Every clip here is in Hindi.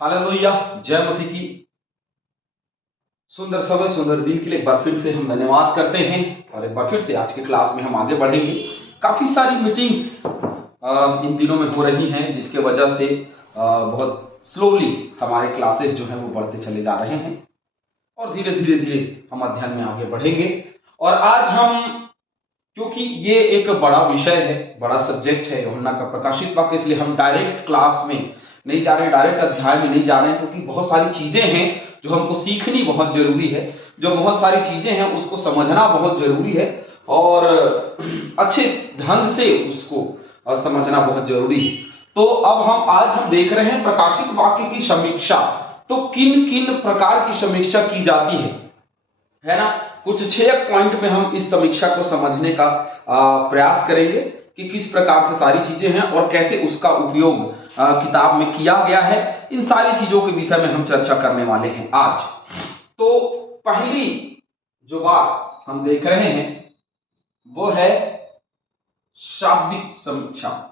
हालेलुया। जय मसीह की। सुंदर समय सुंदर दिन के लिए एक बार फिर से हम धन्यवाद करते हैं और एक बार फिर से आज के क्लास में हम आगे बढ़ेंगे। काफी सारी मीटिंग्स इन दिनों में हो रही हैं, जिसके वजह से बहुत स्लोली हमारे क्लासेस जो हैं वो बढ़ते चले जा रहे हैं और धीरे धीरे धीरे हम अध्ययन में आगे बढ़ेंगे। और आज हम, क्योंकि ये एक बड़ा विषय है, बड़ा सब्जेक्ट है यूहन्ना का प्रकाशित वाक्य, इसलिए हम डायरेक्ट क्लास में नहीं जा रहे, डायरेक्ट अध्याय में नहीं जा रहे हैं, क्योंकि बहुत सारी चीजें हैं जो हमको सीखनी बहुत जरूरी है, जो बहुत सारी चीजें हैं उसको समझना बहुत जरूरी है और अच्छे ढंग से उसको समझना बहुत जरूरी है। तो अब आज हम देख रहे हैं प्रकाशित वाक्य की समीक्षा। तो किन किन प्रकार की समीक्षा की जाती है ना। कुछ 6 पॉइंट में हम इस समीक्षा को समझने का प्रयास करेंगे कि किस प्रकार से सारी चीजें हैं और कैसे उसका उपयोग किताब में किया गया है। इन सारी चीजों के विषय में हम चर्चा करने वाले हैं आज। तो पहली जो बात हम देख रहे हैं वो है शाब्दिक समीक्षा।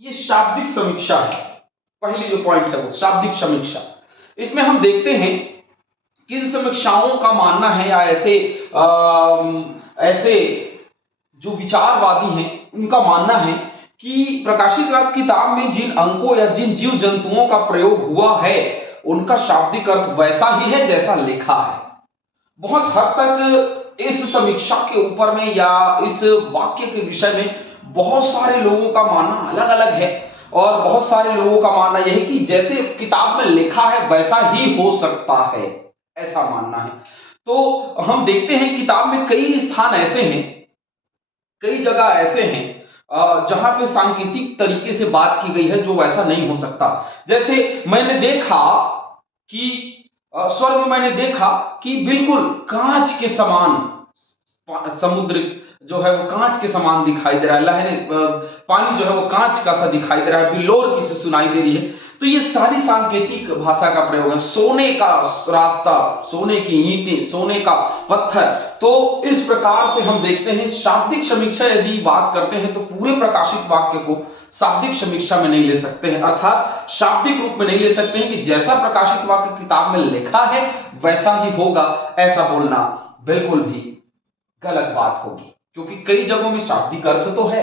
ये शाब्दिक समीक्षा है। पहली जो पॉइंट है वो शाब्दिक समीक्षा। इसमें हम देखते हैं किन समीक्षाओं का मानना है या ऐसे जो विचारवादी हैं उनका मानना है कि प्रकाशित वाक्य किताब में जिन अंकों या जिन जीव जंतुओं का प्रयोग हुआ है उनका शाब्दिक अर्थ वैसा ही है जैसा लिखा है। बहुत हद तक इस समीक्षा के ऊपर में या इस वाक्य के विषय में बहुत सारे लोगों का मानना अलग अलग है और बहुत सारे लोगों का मानना यह है कि जैसे किताब में लिखा है वैसा ही हो सकता है, ऐसा मानना है। तो हम देखते हैं किताब में कई स्थान ऐसे हैं, कई जगह ऐसे हैं जहां पे सांकेतिक तरीके से बात की गई है जो वैसा नहीं हो सकता। जैसे मैंने देखा कि स्वर्ग में मैंने देखा कि बिल्कुल कांच के समान समुद्र जो है वो कांच के समान दिखाई दे रहा है, लहरें पानी जो है वो कांच का सा दिखाई दे रहा है, बिल्लोर की से सुनाई दे रही है। तो ये सारी सांकेतिक भाषा का प्रयोग है। सोने का रास्ता, सोने की ईंटें, सोने का पत्थर। तो इस प्रकार से हम देखते हैं शाब्दिक समीक्षा यदि बात करते हैं तो पूरे प्रकाशित वाक्य को शाब्दिक समीक्षा में नहीं ले सकते हैं, अर्थात शाब्दिक रूप में नहीं ले सकते हैं कि जैसा प्रकाशित वाक्य किताब में लिखा है वैसा ही होगा, ऐसा बोलना बिल्कुल भी गलत बात होगी। क्योंकि कई जगहों में शाब्दिक अर्थ तो है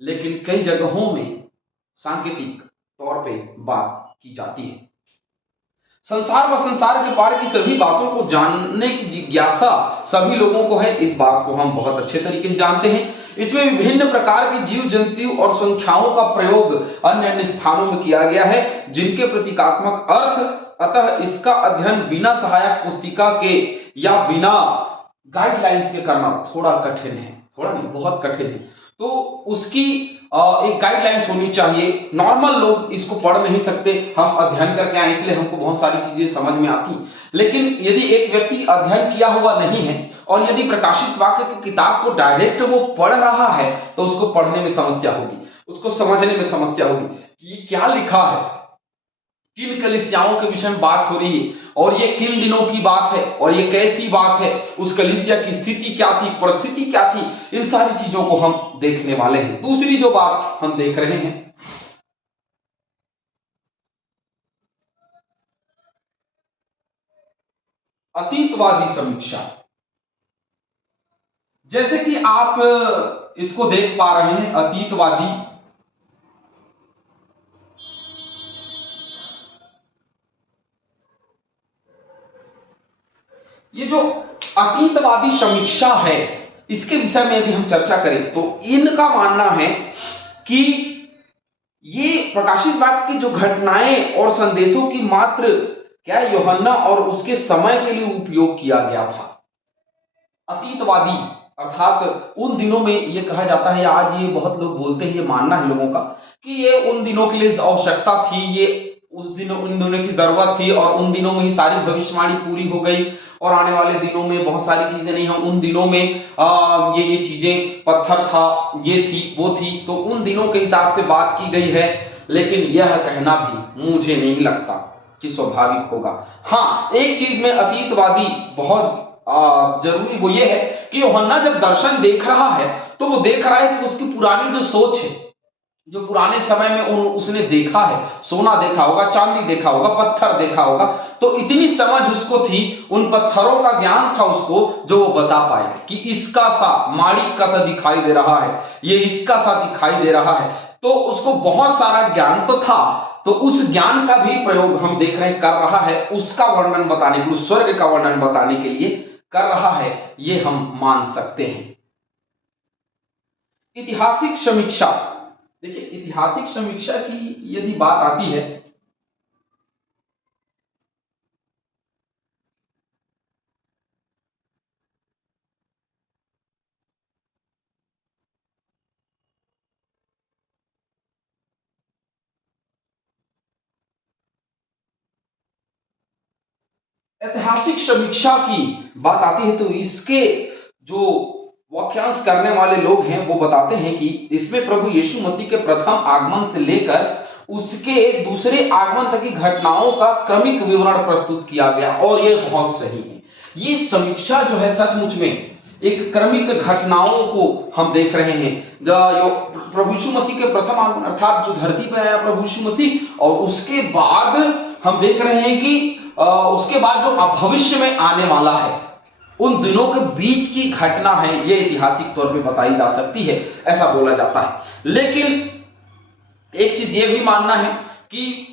लेकिन कई जगहों में सांकेतिक तौर पे बात की जाती है। संसार व संसार के पार की सभी बातों को जानने की जिज्ञासा सभी लोगों को है, इस बात को हम बहुत अच्छे तरीके से जानते हैं। इसमें विभिन्न प्रकार के जीव जंतु और संख्याओं का प्रयोग अन्य अन्य स्थानों में किया गया है जिनके प्रतीकात्मक अर्थ, अतः इसका अध्ययन बिना सहायक पुस्तिका के या बिना गाइडलाइंस के करना थोड़ा कठिन है, थोड़ा नहीं बहुत कठिन है। तो उसकी एक गाइडलाइंस होनी चाहिए। नॉर्मल लोग इसको पढ़ नहीं सकते, हम अध्ययन करके आए इसलिए हमको बहुत सारी चीजें समझ में आती, लेकिन यदि एक व्यक्ति अध्ययन किया हुआ नहीं है और यदि प्रकाशित वाक्य की किताब को डायरेक्ट वो पढ़ रहा है तो उसको पढ़ने में समस्या होगी, उसको समझने में समस्या होगी कि ये क्या लिखा है, किन कलीसियाओं के विषय में बात हो रही है और ये किन दिनों की बात है और ये कैसी बात है, उस कलीसिया की स्थिति क्या थी, परिस्थिति क्या थी, इन सारी चीजों को हम देखने वाले हैं। दूसरी जो बात हम देख रहे हैं अतीतवादी समीक्षा। जैसे कि आप इसको देख पा रहे हैं, अतीतवादी, ये जो अतीतवादी समीक्षा है इसके विषय में यदि हम चर्चा करें तो इनका मानना है कि ये प्रकाशित वाक्य की जो घटनाएं और संदेशों की मात्र क्या यूहन्ना और उसके समय के लिए उपयोग किया गया था। अतीतवादी अर्थात उन दिनों में ये कहा जाता है, आज ये बहुत लोग बोलते हैं, ये मानना है लोगों का कि ये उन दिनों के लिए आवश्यकता थी, ये उस दिनों उन दिनों की जरूरत थी और उन दिनों में ही सारी भविष्यवाणी पूरी हो गई और आने वाले दिनों में बहुत सारी चीजें नहीं हैं। उन दिनों में ये चीजें, पत्थर था, ये थी, वो थी, तो उन दिनों के हिसाब से बात की गई है। लेकिन यह कहना भी मुझे नहीं लगता कि स्वाभाविक होगा। हाँ, एक चीज में अतीतवादी बहुत जरूरी वो ये है कि यूहन्ना जब दर्शन देख रहा है तो वो देख रहा है कि उसकी पुरानी जो सोच है, जो पुराने समय में उसने देखा है, सोना देखा होगा, चांदी देखा होगा, पत्थर देखा होगा, तो इतनी समझ उसको थी, उन पत्थरों का ज्ञान था उसको, जो वो बता पाए कि इसका सा माणिक का सा दिखाई दे रहा है, ये इसका सा दिखाई दे रहा है। तो उसको बहुत सारा ज्ञान तो था, तो उस ज्ञान का भी प्रयोग हम देख रहे हैं कर रहा है, उसका वर्णन बताने के लिए, उस स्वर्ग का वर्णन बताने के लिए कर रहा है, ये हम मान सकते हैं। ऐतिहासिक समीक्षा, देखिए ऐतिहासिक समीक्षा की यदि बात आती है ऐतिहासिक समीक्षा की बात आती है तो इसके जो वाक्यांश करने वाले लोग हैं वो बताते हैं कि इसमें प्रभु यीशु मसीह के प्रथम आगमन से लेकर उसके दूसरे आगमन तक की घटनाओं का क्रमिक विवरण प्रस्तुत किया गया और ये बहुत सही है। ये समीक्षा जो है सचमुच में एक क्रमिक घटनाओं को हम देख रहे हैं। प्रभु यीशु मसीह के प्रथम आगमन अर्थात जो धरती पर आया प्रभु यीशु मसीह, और उसके बाद हम देख रहे हैं कि उसके बाद जो भविष्य में आने वाला है, उन दिनों के बीच की घटना है, ये ऐतिहासिक तौर पे बताई जा सकती है, ऐसा बोला जाता है। लेकिन एक चीज ये भी मानना है कि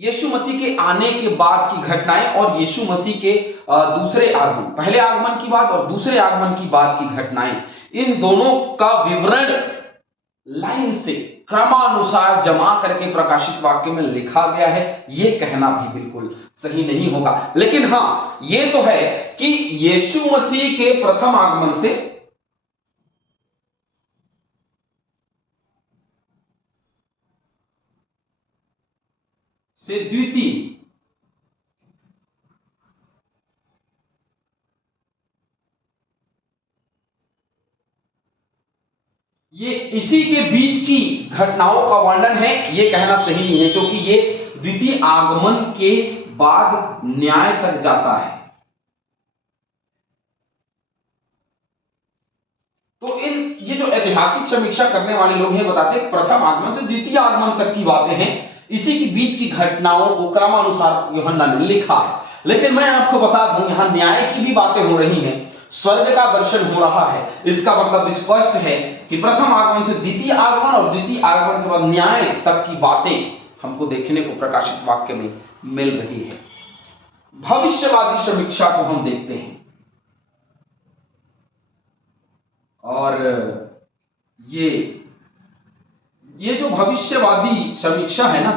यीशु मसीह के आने के बाद की घटनाएं और यीशु मसीह के दूसरे आगमन, पहले आगमन की बात और दूसरे आगमन की बात की घटनाएं, इन दोनों का विवरण लाइन से क्रमानुसार जमा करके प्रकाशित वाक्य में लिखा गया है, यह कहना भी बिल्कुल सही नहीं होगा। लेकिन हां, यह तो है कि यीशु मसीह के प्रथम आगमन से द्वितीय, ये इसी के बीच की घटनाओं का वर्णन है, ये कहना सही नहीं है, क्योंकि ये द्वितीय आगमन के बाद न्याय तक जाता है। तो ये जो ऐतिहासिक समीक्षा करने वाले लोग हैं बताते हैं प्रथम आगमन से द्वितीय आगमन तक की बातें हैं, इसी के बीच की घटनाओं को क्रमानुसार यूहन्ना ने लिखा है। लेकिन मैं आपको बता दूं, यहां न्याय की भी बातें हो रही हैं, स्वर्ग का दर्शन हो रहा है, इसका मतलब स्पष्ट है कि प्रथम आगमन से द्वितीय आगमन और द्वितीय आगमन के बाद न्याय तक की बातें हमको देखने को प्रकाशित वाक्य में मिल रही है। भविष्यवादी समीक्षा को हम देखते हैं, और ये जो भविष्यवादी समीक्षा है ना,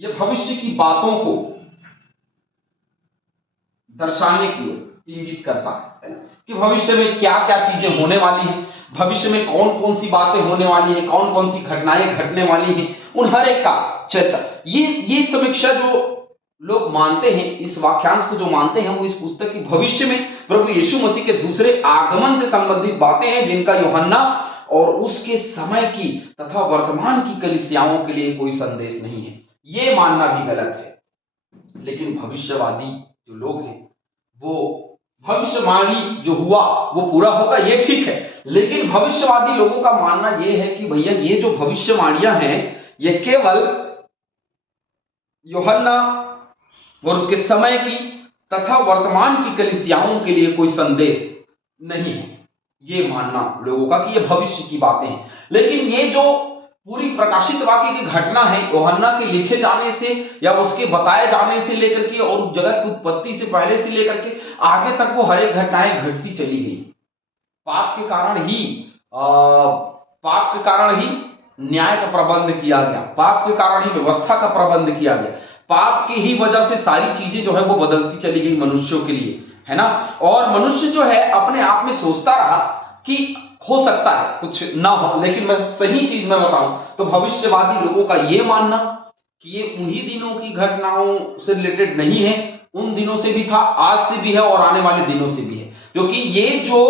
ये भविष्य की बातों को दर्शाने की ओर इंगित करता है कि भविष्य में क्या क्या चीजें होने वाली हैं, भविष्य में कौन कौन सी बातें होने वाली हैं, कौन कौन सी घटनाएं घटने वाली हैं, उन हर एक का चर्चा। ये समीक्षा जो लोग मानते हैं, इस वाक्यांश को जो मानते हैं, वो इस पुस्तक की भविष्य में प्रभु यीशु मसीह के दूसरे आगमन से संबंधित बातें हैं, जिनका यूहन्ना और उसके समय की तथा वर्तमान की कलीसियाओं के लिए कोई संदेश नहीं है। ये मानना भी गलत है। लेकिन भविष्यवादी जो लोग हैं, वो भविष्यवाणी जो हुआ वो पूरा होगा, ये ठीक है। लेकिन भविष्यवादी लोगों का मानना यह है कि भैया ये जो भविष्यवाणियां हैं, ये केवल यूहन्ना और उसके समय की तथा वर्तमान की कलीसियाओं के लिए कोई संदेश नहीं है। ये मानना लोगों का कि ये भविष्य की बातें हैं। लेकिन ये जो पूरी प्रकाशित वाक्य की घटना है, यूहन्ना के लिखे जाने से या उसके बताए जाने से लेकर के और जगत की उत्पत्ति से पहले से लेकर के आगे तक वो हर एक घटनाएं घटती चली गई। पाप के कारण ही न्याय का प्रबंध किया गया, पाप के कारण ही व्यवस्था का प्रबंध किया गया, पाप की ही वजह से सारी चीजें जो है वो बदलती चली गई मनुष्यों के लिए, है ना। और मनुष्य जो है अपने आप में सोचता रहा कि हो सकता है कुछ ना हो, लेकिन मैं सही चीज में बताऊं तो भविष्यवादी लोगों का यह मानना कि ये उन्हीं दिनों की घटनाओं से रिलेटेड नहीं है, उन दिनों से भी था, आज से भी है और आने वाले दिनों से भी है। क्योंकि ये जो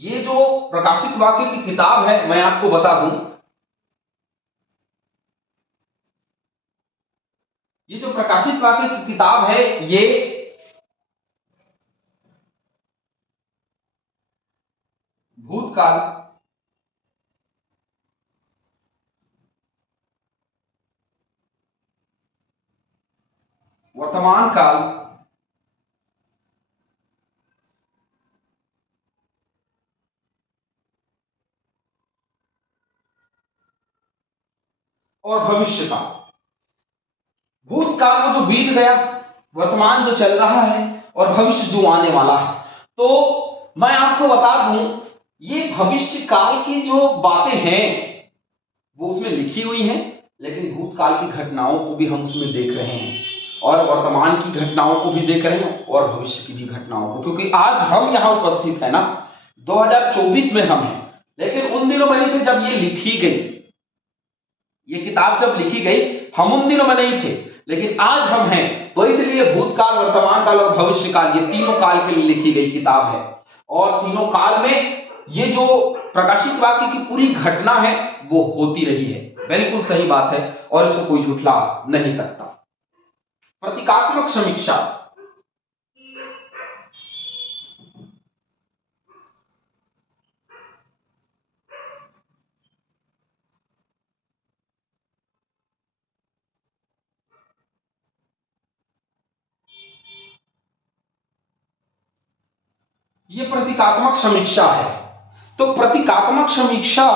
ये जो प्रकाशित वाक्य की किताब है, मैं आपको बता दूं, ये जो प्रकाशित वाक्य की किताब है, ये भूतकाल, वर्तमान काल और भविष्य काल, भूतकाल वो जो बीत गया, वर्तमान जो चल रहा है और भविष्य जो आने वाला है। तो मैं आपको बता दूं, ये भविष्य काल की जो बातें हैं वो उसमें लिखी हुई हैं, लेकिन भूतकाल की घटनाओं को भी हम उसमें देख रहे हैं और वर्तमान की घटनाओं को भी देख रहे हैं और भविष्य की भी घटनाओं को, क्योंकि आज हम यहां उपस्थित है ना, 2024 में हम हैं, लेकिन उन दिनों में नहीं थे जब ये लिखी गई, ये किताब जब लिखी गई हम उन दिनों में नहीं थे, लेकिन आज हम हैं। तो इसलिए भूतकाल, वर्तमान काल और भविष्य काल, ये तीनों काल के लिए लिखी गई किताब है और तीनों काल में ये जो प्रकाशित वाक्य की पूरी घटना है वो होती रही है। बिल्कुल सही बात है और इसको कोई झुठला नहीं सकता। प्रतीकात्मक समीक्षा, ये प्रतीकात्मक समीक्षा है। तो प्रतीकात्मक समीक्षा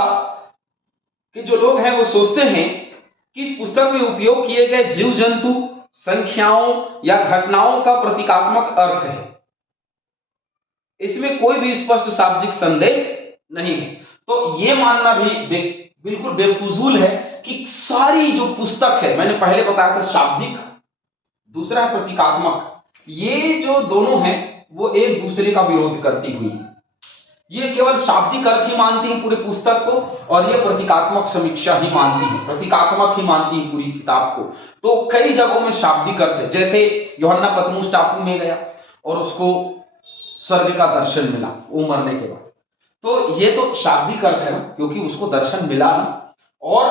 के जो लोग हैं वो सोचते हैं कि इस पुस्तक में उपयोग किए गए जीव जंतु, संख्याओं या घटनाओं का प्रतीकात्मक अर्थ है, इसमें कोई भी स्पष्ट शाब्दिक संदेश नहीं है। तो ये मानना भी बिल्कुल बेफुजूल है कि सारी जो पुस्तक है, मैंने पहले बताया था शाब्दिक, दूसरा है प्रतीकात्मक, ये जो दोनों हैं वो एक दूसरे का विरोध करती हुई, ये केवल शाब्दिक अर्थ ही मानती है पूरे पुस्तक को और ये प्रतीकात्मक समीक्षा ही मानती है, प्रतीकात्मक ही मानती है पूरी किताब को। तो कई जगहों में शाब्दिक अर्थ है, जैसे यूहन्ना पतमुस टापू में गया और उसको स्वर्ग का दर्शन मिला वो मरने के बाद, तो ये तो शाब्दिक अर्थ है ना, क्योंकि उसको दर्शन मिला ना। और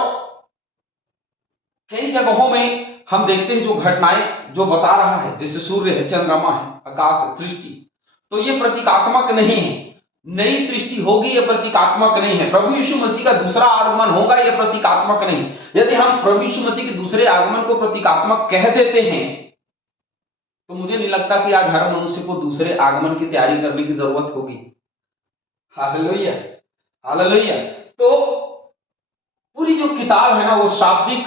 कई जगहों में हम देखते हैं जो घटनाएं जो बता रहा है, जैसे सूर्य है, चंद्रमा है, आकाश है, सृष्टि, तो ये प्रतीकात्मक नहीं है। नई सृष्टि होगी, यह प्रतीकात्मक नहीं है। प्रभु यीशु मसीह का दूसरा आगमन होगा, यह प्रतीकात्मक नहीं। यदि हम प्रभु यीशु मसीह के दूसरे आगमन को प्रतीकात्मक कह देते हैं तो मुझे नहीं लगता कि आज हर मनुष्य को दूसरे आगमन की तैयारी करने की जरूरत होगी। Hallelujah, hallelujah. तो पूरी जो किताब है ना वो शाब्दिक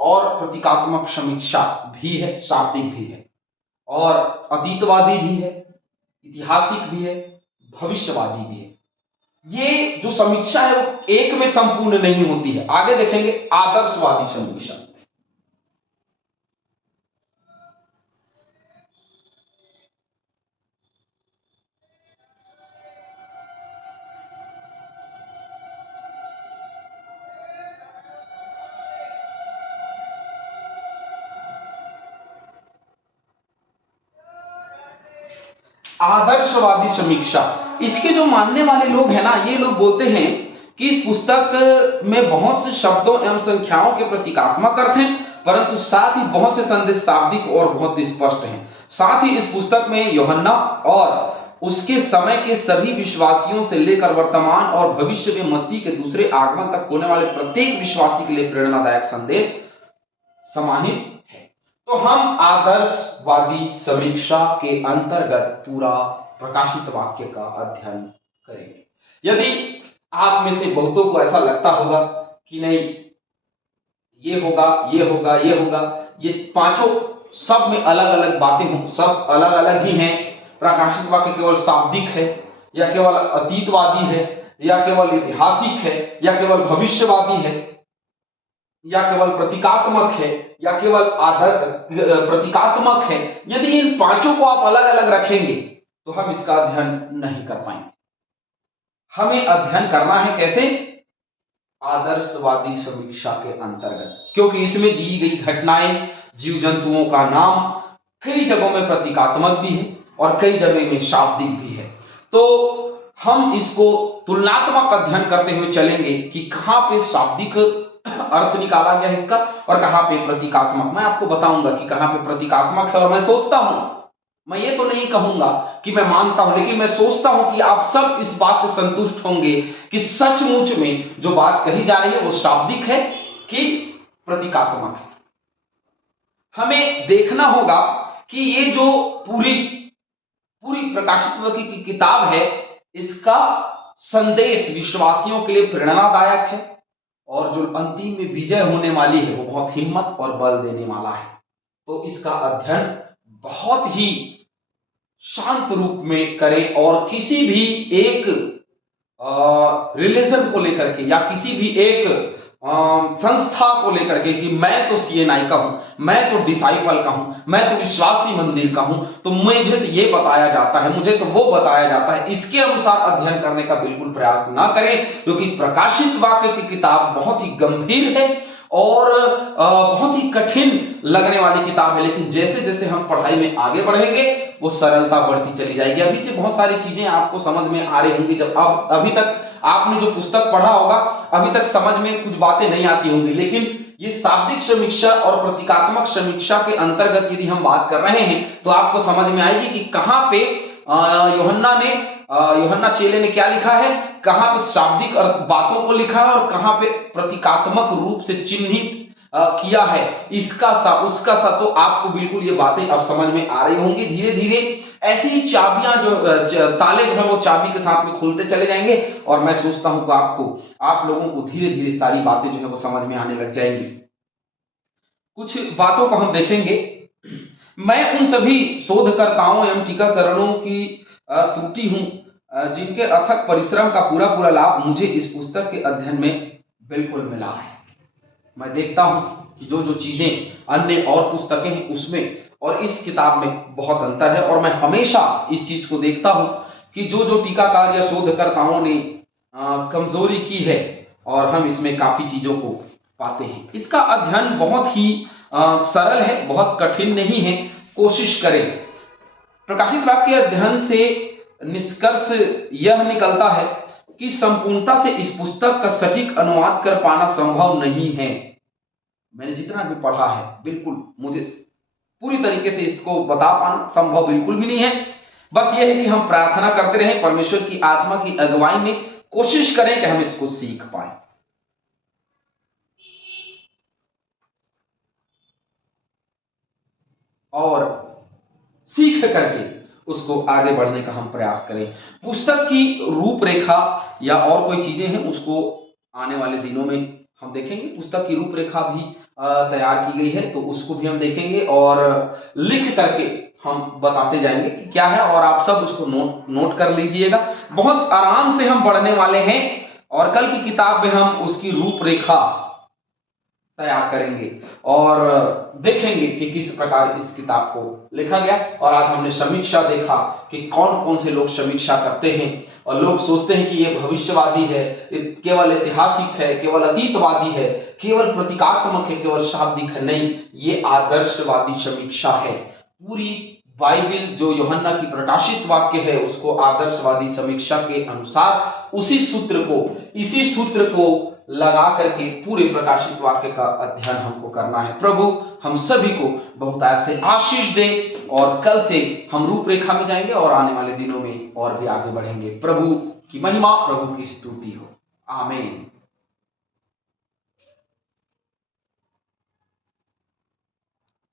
और प्रतीकात्मक समीक्षा भी है, शाब्दिक भी है और अतीतवादी भी है, ऐतिहासिक भी है, भविष्यवादी भी है। ये जो समीक्षा है वो एक में संपूर्ण नहीं होती है। आगे देखेंगे आदर्शवादी समीक्षा। आदर्शवादी समीक्षा, इसके जो मानने वाले लोग हैं ना, ये लोग बोलते हैं कि इस पुस्तक में बहुत से शब्दों एवं संख्याओं के प्रतीकात्मक अर्थ हैं, परंतु साथ ही बहुत से संदेश शाब्दिक और बहुत स्पष्ट हैं। साथ ही इस पुस्तक में यूहन्ना और उसके समय के सभी विश्वासियों से लेकर वर्तमान और भविष्य के मसीह के दूसरे आगमन तक होने वाले प्रत्येक विश्वासी के लिए प्रेरणादायक संदेश समाहित है। तो हम आदर्शवादी समीक्षा के अंतर्गत पूरा प्रकाशित वाक्य का अध्ययन करेंगे। यदि आप में से बहुतों को ऐसा लगता होगा कि नहीं ये होगा, ये होगा, ये होगा, ये पांचों सब में अलग अलग बातें हों, सब अलग अलग ही हैं, प्रकाशित वाक्य केवल शाब्दिक है या केवल अतीतवादी है या केवल ऐतिहासिक है या केवल भविष्यवादी है या केवल प्रतीकात्मक है या केवल प्रतीकात्मक है, यदि इन पांचों को आप अलग अलग रखेंगे तो हम इसका अध्ययन नहीं कर पाएंगे। हमें अध्ययन करना है कैसे? आदर्शवादी समीक्षा के अंतर्गत, क्योंकि इसमें दी गई घटनाएं, जीव जंतुओं का नाम कई जगहों में प्रतीकात्मक भी है और कई जगह में शाब्दिक भी है। तो हम इसको तुलनात्मक अध्ययन करते हुए चलेंगे कि कहां पे शाब्दिक अर्थ निकाला गया इसका और कहां पे प्रतीकात्मक। मैं आपको बताऊंगा कि कहां पे प्रतीकात्मक है, और मैं सोचता हूं, मैं ये तो नहीं कहूंगा कि मैं मानता हूं, लेकिन मैं सोचता हूं कि आप सब इस बात से संतुष्ट होंगे कि सचमुच में जो बात कही जा रही है वो शाब्दिक है कि प्रतीकात्मक है। हमें देखना होगा कि ये जो पूरी प्रकाशित वाक्य की किताब है, इसका संदेश विश्वासियों के लिए प्रेरणादायक है, और जो अंतिम में विजय होने वाली है वो बहुत हिम्मत और बल देने वाला है। तो इसका अध्ययन बहुत ही शांत रूप में करें, और किसी भी एक रिलीजन को लेकर के या किसी भी एक संस्था को लेकर के कि मैं तो सीएनआई का हूं, मैं तो डिसाइपल का हूं, मैं तो विश्वासी मंदिर का हूं, तो मुझे तो ये बताया जाता है, मुझे तो वो बताया जाता है, इसके अनुसार अध्ययन करने का बिल्कुल प्रयास ना करें, क्योंकि प्रकाशित वाक्य की किताब बहुत ही गंभीर है और बहुत ही कठिन लगने वाली किताब है। लेकिन जैसे जैसे हम पढ़ाई में आगे बढ़ेंगे वो सरलता बढ़ती चली जाएगी। अभी से बहुत सारी चीजें आपको समझ में आ रही होंगी, जब अभी तक आपने जो पुस्तक पढ़ा होगा अभी तक समझ में कुछ बातें नहीं आती होंगी, लेकिन ये शाब्दिक समीक्षा और प्रतीकात्मक समीक्षा के अंतर्गत यदि हम बात कर रहे हैं तो आपको समझ में आएगी कि कहां पे यूहन्ना चेले ने क्या लिखा है, कहां पे शाब्दिक बातों को लिखा है और कहां पे प्रतीकात्मक रूप से चिन्हित किया है, इसका सा उसका सा। तो आपको बिल्कुल ये बातें अब समझ में आ रही होंगी। धीरे धीरे ऐसी ही चाबियां जो ताले जो है वो चाबी के साथ में खुलते चले जाएंगे, और मैं सोचता हूं कि आप लोगों को धीरे धीरे सारी बातें जो है वो समझ में आने लग जाएंगी। कुछ बातों को हम देखेंगे। मैं उन सभी शोधकर्ताओं एवं टीकाकरणों की त्रुटि हूं जिनके अथक परिश्रम का पूरा लाभ मुझे इस पुस्तक के अध्ययन में बिल्कुल मिला है। मैं देखता हूं कि जो जो चीजें अन्य और पुस्तकें हैं उसमें और इस किताब में बहुत अंतर है, और मैं हमेशा इस चीज को देखता हूं कि जो जो टीकाकार या शोधकर्ताओं ने कमजोरी की है, और हम इसमें काफी चीजों को पाते हैं। इसका अध्ययन बहुत ही सरल है, बहुत कठिन नहीं है। कोशिश करें। प्रकाशित वाक्य अध्ययन से निष्कर्ष यह निकलता है कि संपूर्णता से इस पुस्तक का सटीक अनुवाद कर पाना संभव नहीं है। मैंने जितना भी पढ़ा है बिल्कुल मुझे पूरी तरीके से इसको बता पाना संभव बिल्कुल भी नहीं है। बस यह है कि हम प्रार्थना करते रहें, परमेश्वर की आत्मा की अगुवाई में कोशिश करें कि हम इसको सीख पाए। और सीख करके उसको आगे बढ़ने का हम प्रयास करें। पुस्तक की रूपरेखा या और कोई चीजें हैं उसको आने वाले दिनों में हम देखेंगे। पुस्तक की रूपरेखा भी तैयार की गई है, तो उसको भी हम देखेंगे और लिख करके हम बताते जाएंगे कि क्या है, और आप सब उसको नोट कर लीजिएगा। बहुत आराम से हम बढ़ने वाले हैं, और कल की किताब में हम उसकी रूपरेखा तैयार करेंगे और देखेंगे कि किस प्रकार इस किताब को लिखा गया। और आज हमने समीक्षा देखा कि कौन कौन से लोग समीक्षा करते हैं, और लोग सोचते हैं कि ये भविष्यवादी है, केवल ऐतिहासिक है, केवल अतीतवादी है, केवल प्रतीकात्मक है, केवल शाब्दिक है। नहीं, ये आदर्शवादी समीक्षा है। पूरी बाइबिल जो यूहन्ना की प्रकाशित वाक्य है उसको आदर्शवादी समीक्षा के अनुसार इसी सूत्र को लगा करके पूरे प्रकाशित वाक्य का अध्ययन हमको करना है। प्रभु हम सभी को बहुत ऐसे आशीष दे, और कल से हम रूपरेखा में जाएंगे और आने वाले दिनों में और भी आगे बढ़ेंगे। प्रभु की महिमा, प्रभु की स्तुति हो। आमीन।